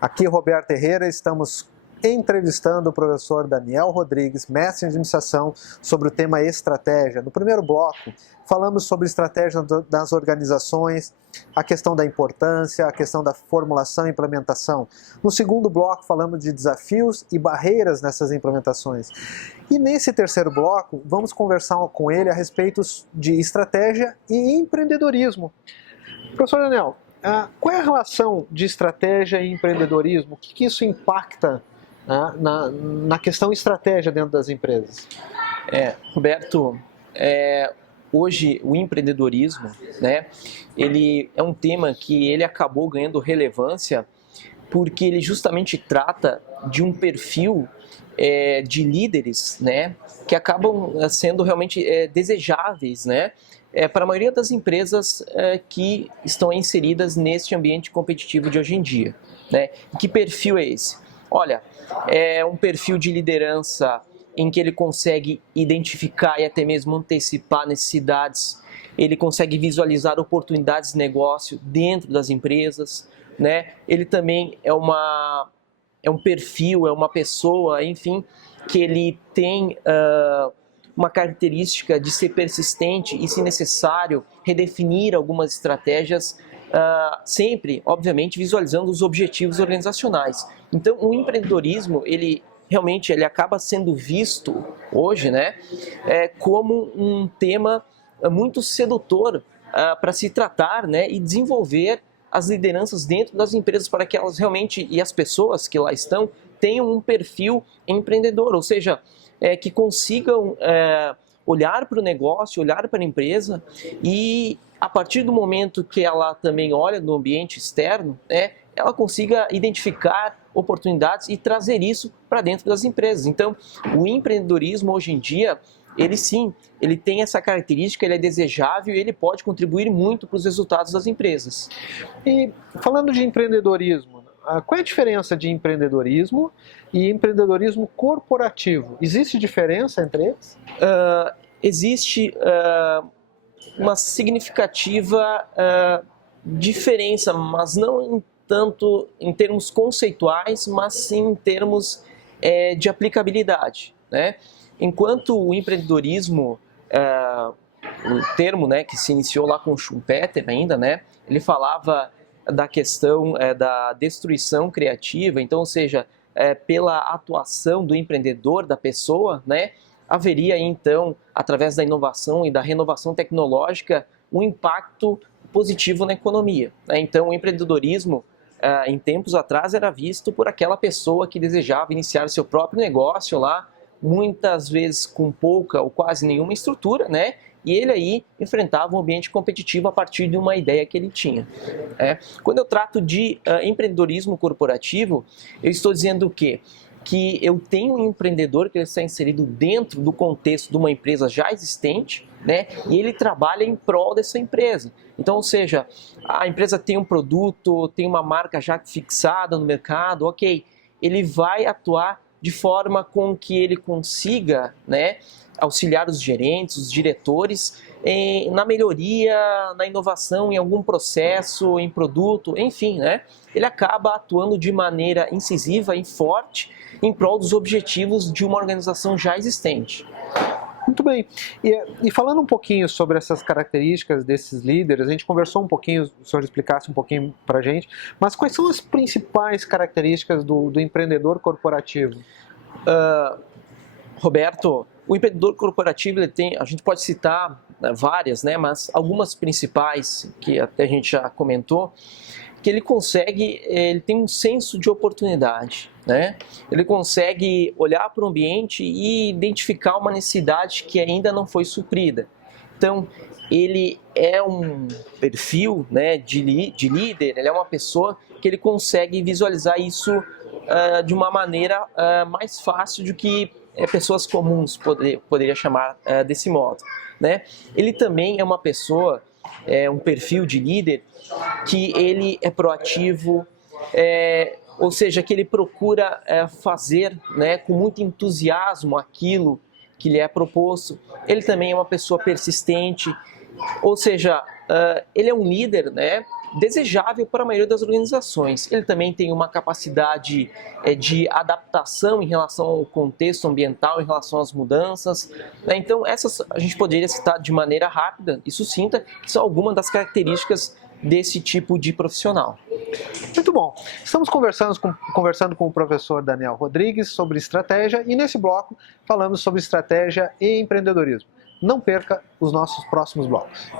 Aqui, Roberto Herrera, estamos entrevistando o professor Daniel Rodrigues, mestre em administração, sobre o tema estratégia. No primeiro bloco, falamos sobre estratégia das organizações, a questão da importância, a questão da formulação e implementação. No segundo bloco, falamos de desafios e barreiras nessas implementações. E nesse terceiro bloco, vamos conversar com ele a respeito de estratégia e empreendedorismo. Professor Daniel, qual é a relação de estratégia e empreendedorismo? O que isso impacta na questão estratégia dentro das empresas? Roberto, hoje o empreendedorismo, né, ele é um tema que ele acabou ganhando relevância porque ele justamente trata de um perfil de líderes, né, que acabam sendo realmente desejáveis, né, para a maioria das empresas que estão inseridas neste ambiente competitivo de hoje em dia, né? E que perfil é esse? Olha, é um perfil de liderança em que ele consegue identificar e até mesmo antecipar necessidades, ele consegue visualizar oportunidades de negócio dentro das empresas, né? Ele também é um perfil, é uma pessoa, enfim, que ele tem uma característica de ser persistente e, se necessário, redefinir algumas estratégias, sempre, obviamente, visualizando os objetivos organizacionais. Então, o empreendedorismo, ele acaba sendo visto hoje, né, como um tema muito sedutor para se tratar, né, e desenvolver as lideranças dentro das empresas para que elas realmente, e as pessoas que lá estão, tenham um perfil empreendedor, ou seja, que consigam olhar para o negócio, olhar para a empresa e, a partir do momento que ela também olha no ambiente externo, ela consiga identificar oportunidades e trazer isso para dentro das empresas. Então, o empreendedorismo hoje em dia, ele tem essa característica, ele é desejável e ele pode contribuir muito para os resultados das empresas. E falando de empreendedorismo, qual é a diferença de empreendedorismo e empreendedorismo corporativo? Existe diferença entre eles? Existe uma significativa diferença, mas não tanto em termos conceituais, mas sim em termos de aplicabilidade, né? Enquanto o empreendedorismo, o termo, né, que se iniciou lá com Schumpeter ainda, né, ele falava da questão da destruição criativa, então, ou seja, pela atuação do empreendedor, da pessoa, né, haveria então, através da inovação e da renovação tecnológica, um impacto positivo na economia, né? Então, o empreendedorismo, em tempos atrás, era visto por aquela pessoa que desejava iniciar seu próprio negócio lá, muitas vezes com pouca ou quase nenhuma estrutura, né? E ele aí enfrentava um ambiente competitivo a partir de uma ideia que ele tinha. Quando eu trato de empreendedorismo corporativo, eu estou dizendo o quê? Que eu tenho um empreendedor que está inserido dentro do contexto de uma empresa já existente, né? E ele trabalha em prol dessa empresa. Então, ou seja, a empresa tem um produto, tem uma marca já fixada no mercado, ok, ele vai atuar de forma com que ele consiga, né, auxiliar os gerentes, os diretores na melhoria, na inovação em algum processo, em produto, enfim, né? Ele acaba atuando de maneira incisiva e forte em prol dos objetivos de uma organização já existente. Muito bem. E falando um pouquinho sobre essas características desses líderes, a gente conversou um pouquinho, o senhor explicasse um pouquinho para a gente, mas quais são as principais características do empreendedor corporativo? Roberto, o empreendedor corporativo, ele tem, a gente pode citar várias, né, mas algumas principais, que até a gente já comentou, que ele tem um senso de oportunidade, né? Ele consegue olhar para o ambiente e identificar uma necessidade que ainda não foi suprida. Então, ele é um perfil, né, de líder, ele é uma pessoa que ele consegue visualizar isso de uma maneira mais fácil do que pessoas comuns poderia chamar desse modo, né? Ele também é uma pessoa, um perfil de líder que ele é proativo, ou seja, que ele procura fazer, né, com muito entusiasmo aquilo que lhe é proposto. Ele também é uma pessoa persistente, ou seja, ele é um líder, né, desejável para a maioria das organizações. Ele também tem uma capacidade de adaptação em relação ao contexto ambiental, em relação às mudanças, né? Então, essas a gente poderia citar de maneira rápida e sucinta, que são algumas das características desse tipo de profissional. Muito bom. Estamos conversando com o professor Daniel Rodrigues sobre estratégia e nesse bloco falamos sobre estratégia e empreendedorismo. Não perca os nossos próximos blocos.